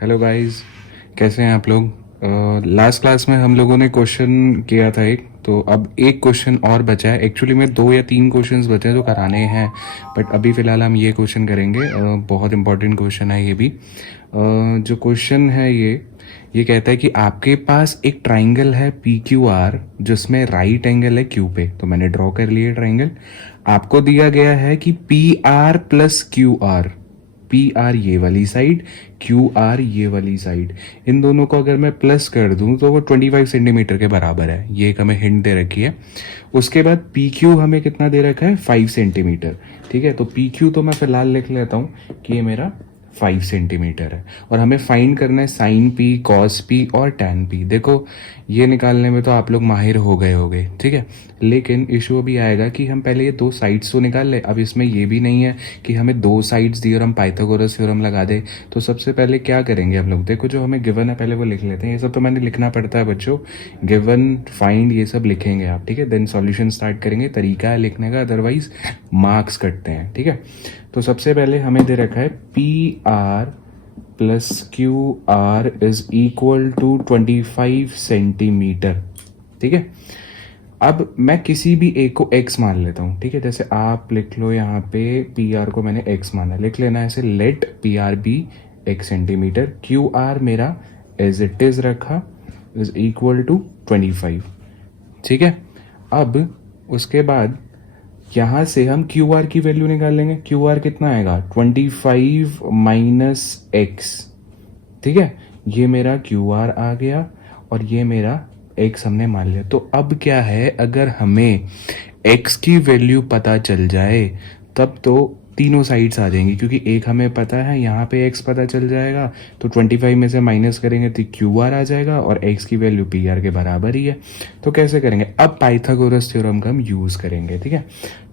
Hello guys, कैसे हैं आप लोग। लास्ट क्लास में हम लोगों ने क्वेश्चन किया था एक, तो अब एक क्वेश्चन और बचा है। एक्चुअली में 2 या 3 क्वेश्चंस बचे हैं जो कराने हैं, बट अभी फ़िलहाल हम ये क्वेश्चन करेंगे। बहुत इंपॉर्टेंट क्वेश्चन है ये भी। जो क्वेश्चन है ये कहता है कि आपके पास एक ट्राइंगल है पी क्यू आर जिसमें राइट एंगल है क्यू पे। तो मैंने ड्रॉ कर लिया ट्राइंगल। आपको दिया गया है कि P R plus Q are, P R ये वाली साइड, क्यू आर ये वाली साइड, इन दोनों को अगर मैं प्लस कर दूं तो वो 25 सेंटीमीटर के बराबर है। ये एक हमें हिंट दे रखी है। उसके बाद पी क्यू हमें कितना दे रखा है, 5 सेंटीमीटर। ठीक है, तो पी क्यू तो मैं फिलहाल लिख लेता हूँ कि ये मेरा 5 सेंटीमीटर है। और हमें फाइंड करना है साइन पी, कॉस पी और टैन पी। देखो, ये निकालने में तो आप लोग माहिर हो गए होगे, ठीक है। लेकिन इशू अभी आएगा कि हम पहले ये 2 साइड्स तो निकाल ले। अब इसमें ये भी नहीं है कि हमें 2 साइड्स दी और हम पाइथागोरस थ्योरम लगा दे। तो सबसे पहले क्या करेंगे हम लोग, देखो जो हमें गिवन है पहले वो लिख लेते हैं। ये सब तो मैंने लिखना पड़ता है बच्चों, गिवन, फाइंड, ये सब लिखेंगे आप, ठीक है। देन सॉल्यूशन स्टार्ट करेंगे, तरीका है लिखने का, अदरवाइज मार्क्स कटते हैं, ठीक है। तो सबसे पहले हमें दे रखा है P R plus Q R is equal to 25 centimetre, ठीक है। अब मैं किसी भी एक को x मान लेता हूँ, ठीक है। जैसे आप लिख लो यहाँ पे पी आर को मैंने x माना, लिख लेना ऐसे, let P R be x centimetre, Q R मेरा एज इट इज रखा इज इक्वल टू 25, ठीक है। अब उसके बाद यहाँ से हम क्यू आर की वैल्यू निकाल लेंगे। क्यू आर कितना आएगा, 25 माइनस एक्स, ठीक है। ये मेरा क्यू आर आ गया और ये मेरा एक्स हमने मान लिया। तो अब क्या है, अगर हमें एक्स की वैल्यू पता चल जाए तब तो तीनों साइड्स आ जाएंगी, क्योंकि एक हमें पता है, यहाँ पे एक्स पता चल जाएगा तो 25 में से माइनस करेंगे तो क्यू आर आ जाएगा और एक्स की वैल्यू पी आर के बराबर ही है। तो कैसे करेंगे, अब पाइथागोरस थ्योरम का हम यूज़ करेंगे, ठीक है।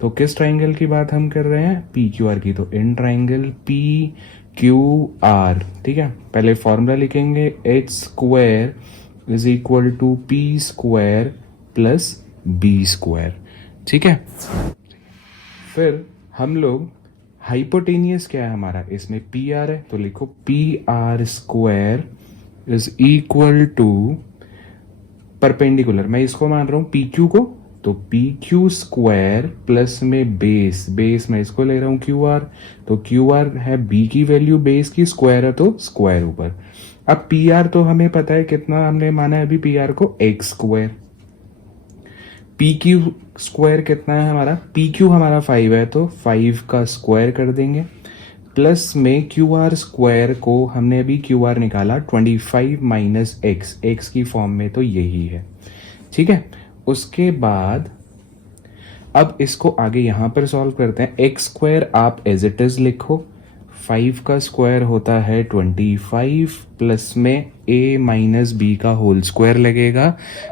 तो किस ट्राइंगल की बात हम कर रहे हैं, पी क्यू आर की। तो in triangle P Q R, ठीक है, पहले फॉर्मूला लिखेंगे, H square is equal to P square plus B square, ठीक है। फिर हम लोग हाइपोटेनियस क्या है हमारा, इसमें पी आर है तो लिखो P R square is equal to perpendicular, मैं इसको मान रहा हूं पी क्यू को, तो पी क्यू स्क्वायर प्लस में बेस, बेस में इसको ले रहा हूं क्यू आर, तो क्यू आर है बी की वैल्यू बेस की, स्क्वायर है तो स्क्वायर ऊपर। अब पी आर तो हमें पता है कितना, हमने माना है अभी पी आर को x square. P Q square कितना है हमारा, पी क्यू हमारा 5 है तो 5 का स्क्वायर कर देंगे, प्लस में क्यू आर स्क्वायर को हमने अभी क्यू आर निकाला 25 माइनस एक्स, एक्स की फॉर्म में तो यही है, ठीक है। उसके बाद अब इसको आगे यहां पर सॉल्व करते हैं। एक्स स्क्वायर आप एज इट इज लिखो, 5 का स्क्वायर होता है 25, प्लस में a माइनस बी का होल स्क्वायर लगेगा,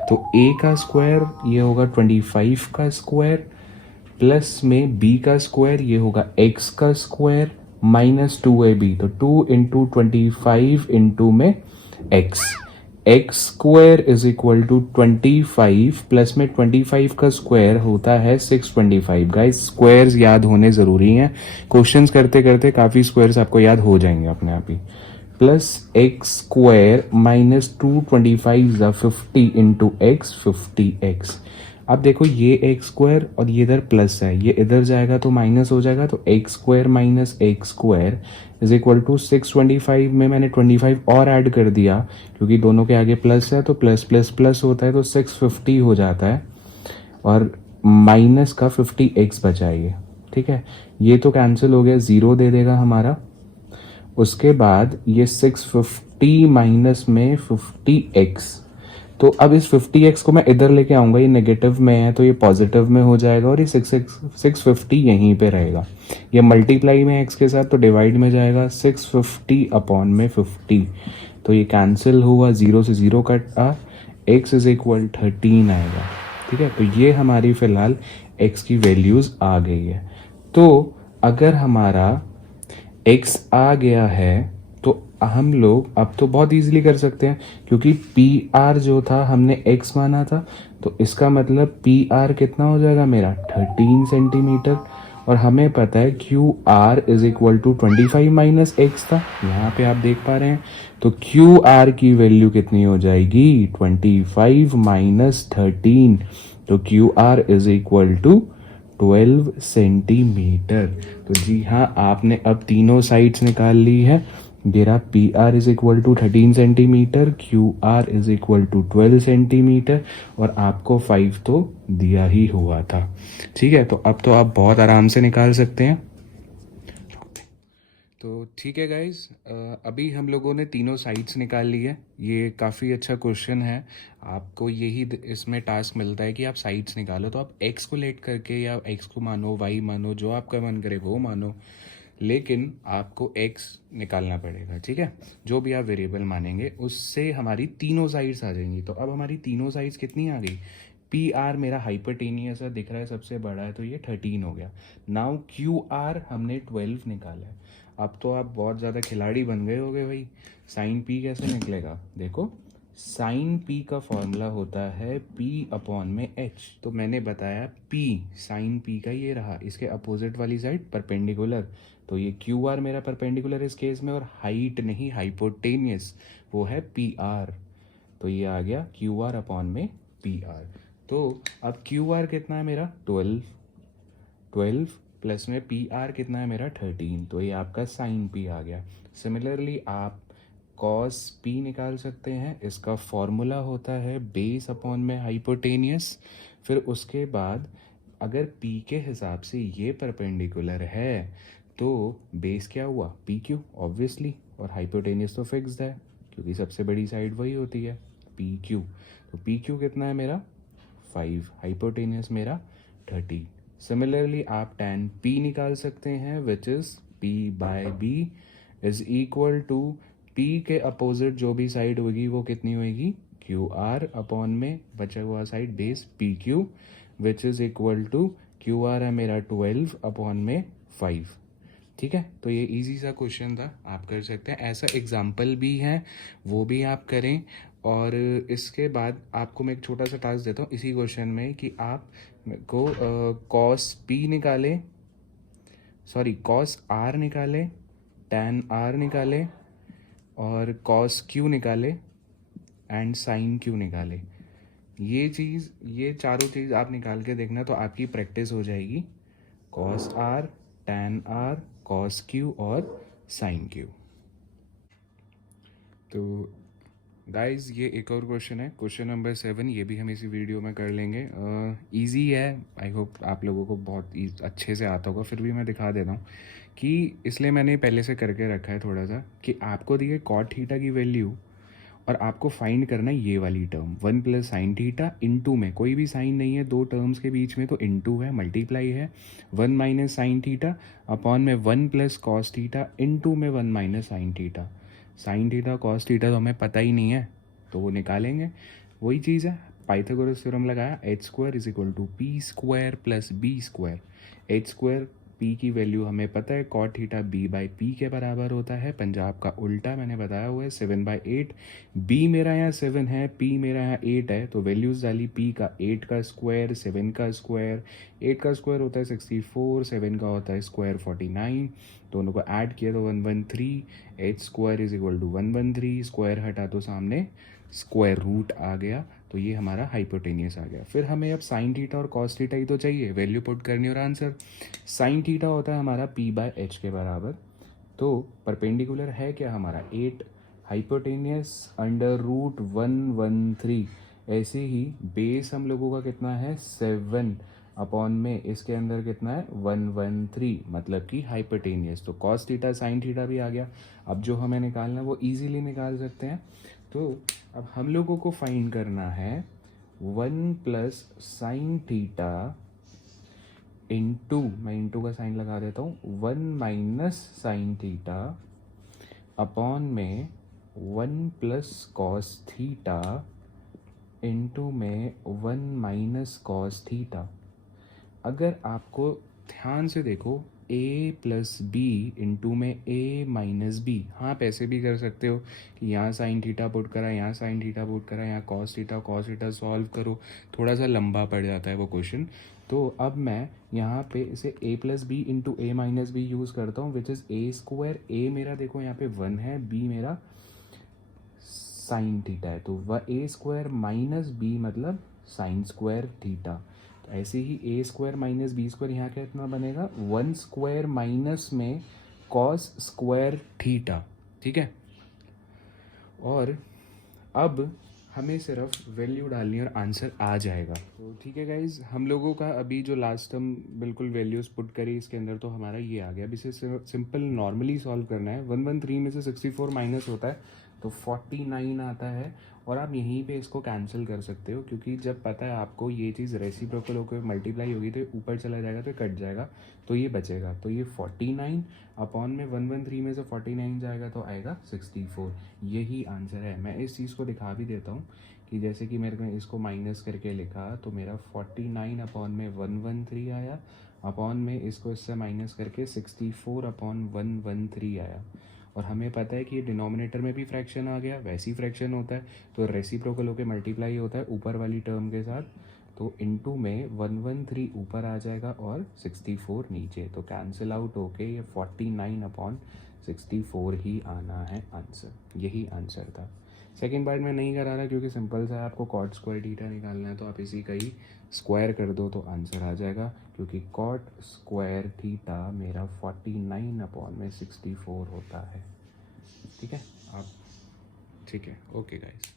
तो a का स्क्वायर ये होगा 25 का स्क्वायर, प्लस में b का स्क्वायर ये होगा x का स्क्वायर, माइनस 2ab, तो 2 इंटू 25 इंटू में x, X square is equal to 25 plus में 25 का स्क्वायर होता है 625। गाइस स्क्वायर्स याद होने ज़रूरी हैं, क्वेश्चंस करते करते काफ़ी स्क्वायर्स आपको याद हो जाएंगे अपने आप ही। Plus x square minus 225 50 into x, 50x। अब देखो ये एक्स स्क्वायर और ये इधर प्लस है, ये इधर जाएगा तो माइनस हो जाएगा, तो X square minus X square is equal to 625 में मैंने 25 और ऐड कर दिया, क्योंकि दोनों के आगे प्लस है तो प्लस प्लस प्लस होता है, तो 650 हो जाता है और माइनस का 50x बचा ये, ठीक है। ये तो कैंसिल हो गया, ज़ीरो दे देगा हमारा। उसके बाद ये 650 माइनस में 50x, तो अब इस 50x को मैं इधर लेके आऊँगा, ये नेगेटिव में है तो ये पॉजिटिव में हो जाएगा और ये 650 यहीं पे रहेगा। ये मल्टीप्लाई में x के साथ तो डिवाइड में जाएगा, 650 अपॉन में 50, तो ये कैंसिल हुआ, ज़ीरो से ज़ीरो कटा, x इज इक्वल 13 आएगा, ठीक है। तो ये हमारी फ़िलहाल x की वैल्यूज़ आ गई है। तो अगर हमारा x आ गया है तो हम लोग अब तो बहुत इजीली कर सकते हैं, क्योंकि पी आर जो था हमने x माना था, तो इसका मतलब पी आर कितना हो जाएगा मेरा 13 सेंटीमीटर, और हमें पता है Q R is equal to 25 minus X था, यहाँ पे आप देख पा रहे हैं। तो क्यू आर की वैल्यू कितनी हो जाएगी, 25 माइनस 13। तो Q R is equal to 12 centimetre. तो जी हाँ, आपने अब तीनों साइड्स निकाल ली है। मेरा P R is equal to 13 centimetre, Q R is equal to 12 centimetre, और आपको 5 तो दिया ही हुआ था। ठीक है, तो अब तो आप बहुत आराम से निकाल सकते हैं। तो ठीक है गाइज, अभी हम लोगों ने तीनों साइड्स निकाल ली है। ये काफ़ी अच्छा क्वेश्चन है। आपको यही इसमें टास्क मिलता है कि आप साइड्स निकालो। तो आप एक्स को लेट करके या एक्स को मानो, वाई मानो, जो आपका मन करे वो मानो, लेकिन आपको एक्स निकालना पड़ेगा। ठीक है, जो भी आप वेरिएबल मानेंगे उससे हमारी तीनों साइड्स आ जाएंगी। तो अब हमारी तीनों साइड्स कितनी आ गई, पी आर मेरा हाइपरटेनियस दिख रहा है, सबसे बड़ा है, तो ये 13 हो गया। नाउ क्यू आर हमने 12 निकाला है। अब तो आप बहुत ज़्यादा खिलाड़ी बन गए होगे भाई। साइन पी कैसे निकलेगा, देखो, साइन पी का फॉर्मूला होता है पी अपॉन में एच। तो मैंने बताया पी, साइन पी का ये रहा, इसके अपोजिट वाली साइड परपेंडिकुलर। तो ये क्यू आर मेरा परपेंडिकुलर इस केस में, और हाइट नहीं हाइपोटेनियस, वो है पी आर। तो ये आ गया क्यू आर अपॉन में पी आर। तो अब क्यू आर कितना है मेरा 12, 12 प्लस में पी आर कितना है मेरा 13। तो ये आपका साइन पी आ गया। सिमिलरली आप कॉस पी निकाल सकते हैं। इसका फॉर्मूला होता है बेस अपॉन में हाइपोटेनियस। फिर उसके बाद अगर पी के हिसाब से ये परपेंडिकुलर है तो बेस क्या हुआ, पी क्यू ऑब्वियसली, और हाइपोटेनियस तो फिक्स्ड है क्योंकि सबसे बड़ी साइड वही होती है पी क्यू। तो पी क्यू कितना है मेरा 5, हाइपोटेनियस मेरा 30। सिमिलरली आप tan p निकाल सकते हैं, which is p by b is equal to p के अपोजिट जो भी साइड होगी वो कितनी होगी, क्यू आर अपॉन में बचा हुआ side base P Q, which is equal to Q R है मेरा 12 अपॉन में 5। ठीक है, तो ये इजी सा क्वेश्चन था, आप कर सकते हैं। ऐसा एग्जाम्पल भी है, वो भी आप करें। और इसके बाद आपको मैं एक छोटा सा टास्क देता हूँ इसी क्वेश्चन में कि आप को कॉस पी निकालें, सॉरी कॉस आर निकालें, टैन आर निकालें, और कॉस क्यू निकालें, एंड साइन क्यू निकालें। ये चारों चीज़ आप निकाल के देखना, तो आपकी प्रैक्टिस हो जाएगी। Cos R, tan R, cos Q और साइन क्यू। तो गाइस, ये एक और क्वेश्चन है, क्वेश्चन नंबर 7। ये भी हम इसी वीडियो में कर लेंगे। इजी है, आई होप आप लोगों को बहुत अच्छे से आता होगा, फिर भी मैं दिखा देता हूँ कि इसलिए मैंने पहले से करके रखा है थोड़ा सा, कि आपको दिए कॉट थीटा की वैल्यू और आपको फाइंड करना है ये वाली term 1 plus sine theta, into में कोई भी साइन नहीं है दो टर्म्स के बीच में, तो इनटू है, मल्टीप्लाई है, 1 माइनस साइन थीटा अपॉन में 1 प्लस कॉस थीटा, इनटू में 1 minus sine theta. Sine theta cos theta तो हमें पता ही नहीं है, तो वो निकालेंगे। वही चीज़ है, पाइथागोरस थ्योरम लगाया, H square is equal to P square plus B square. H square P की वैल्यू हमें पता है, cot theta B by P के बराबर होता है, पंजाब का उल्टा मैंने बताया हुआ है, 7/8। बी मेरा यहाँ 7 है, पी मेरा यहाँ 8 है, तो वैल्यूज डाली, पी का 8 का स्क्वायर, 7 का स्क्वायर, 8 का स्क्वायर होता है 64, 7 का होता है स्क्वायर 49, दोनों को ऐड किया तो 113। H square is equal to 113, square हटा तो सामने स्क्वायर रूट आ गया, तो ये हमारा हाइपोटेनियस आ गया। फिर हमें अब साइन थीटा और कॉस थीटा ही तो चाहिए, वैल्यू पुट करनी और आंसर। साइन थीटा होता है हमारा पी बाय एच के बराबर, तो परपेंडिकुलर है क्या हमारा 8, हाइपोटेनियस अंडर रूट 113। ऐसे ही बेस हम लोगों का कितना है 7 अपॉन में इसके अंदर कितना है 113, मतलब कि हाइपोटेनियस। तो कॉस थीटा साइन थीटा भी आ गया। अब जो हमें निकालना है वो इजीली निकाल सकते हैं। तो अब हम लोगों को फाइंड करना है 1 प्लस साइन थीटा इंटू, मैं इंटू का साइन लगा देता हूँ, 1 माइनस साइन थीटा अपॉन में 1 प्लस कॉस थीटा इंटू में 1 माइनस कॉस थीटा। अगर आपको ध्यान से देखो, a प्लस बी इंटू में a माइनस बी, हाँ आप ऐसे भी कर सकते हो कि यहाँ साइन थीटा पुट करा, यहाँ साइन थीटा पुट करा, यहाँ कॉस थीटा सॉल्व करो, थोड़ा सा लंबा पड़ जाता है वो क्वेश्चन। तो अब मैं यहाँ पे इसे a plus B into A minus B use करता हूँ, विच इज़ ए स्क्वायर। ए मेरा देखो यहाँ पे 1 है, बी मेरा साइन थीटा है, तो वह ए स्क्वायर माइनस बी मतलब साइन स्क्वायर थीटा। तो ऐसे ही ए स्क्वायर माइनस बी स्क्वायर यहाँ कितना बनेगा, 1 स्क्वायर माइनस में कॉस स्क्वायर थीटा। ठीक है, और अब हमें सिर्फ वैल्यू डालनी है और आंसर आ जाएगा। तो ठीक है गाइज, हम लोगों का अभी जो लास्ट हम बिल्कुल वैल्यूज़ पुट करी इसके अंदर, तो हमारा ये आ गया। अब इसे सिंपल नॉर्मली सॉल्व करना है। 113 में से 64 माइनस होता है तो 49 आता है, और आप यहीं पे इसको कैंसिल कर सकते हो, क्योंकि जब पता है आपको ये चीज़ रेसिप्रोकल होकर मल्टीप्लाई होगी तो ऊपर चला जाएगा तो कट जाएगा, तो ये बचेगा। तो ये 49 अपॉन में 113 में से 49 जाएगा तो आएगा 64। यही आंसर है। मैं इस चीज़ को दिखा भी देता हूँ कि जैसे कि मेरे को इसको माइनस करके लिखा तो मेरा 49 अपॉन में 113 आया, अपॉन में इसको इससे माइनस करके 64 अपॉन 113 आया। और हमें पता है कि ये डिनोमिनेटर में भी फ्रैक्शन आ गया, वैसी फ्रैक्शन होता है तो रेसिप्रोकल होकर मल्टीप्लाई होता है ऊपर वाली टर्म के साथ, तो इनटू में 113 ऊपर आ जाएगा और 64 नीचे, तो कैंसिल आउट होके ये 49 अपॉन 64 ही आना है आंसर। यही आंसर था। सेकेंड पार्ट में नहीं करा रहा क्योंकि सिंपल सा है, आपको कॉट स्क्वायर थीटा निकालना है, तो आप इसी का ही स्क्वायर कर दो तो आंसर आ जाएगा, क्योंकि कॉट स्क्वायर थीटा मेरा 49 अपॉन में 64 होता है। ठीक है आप, ठीक है, ओके गाइस।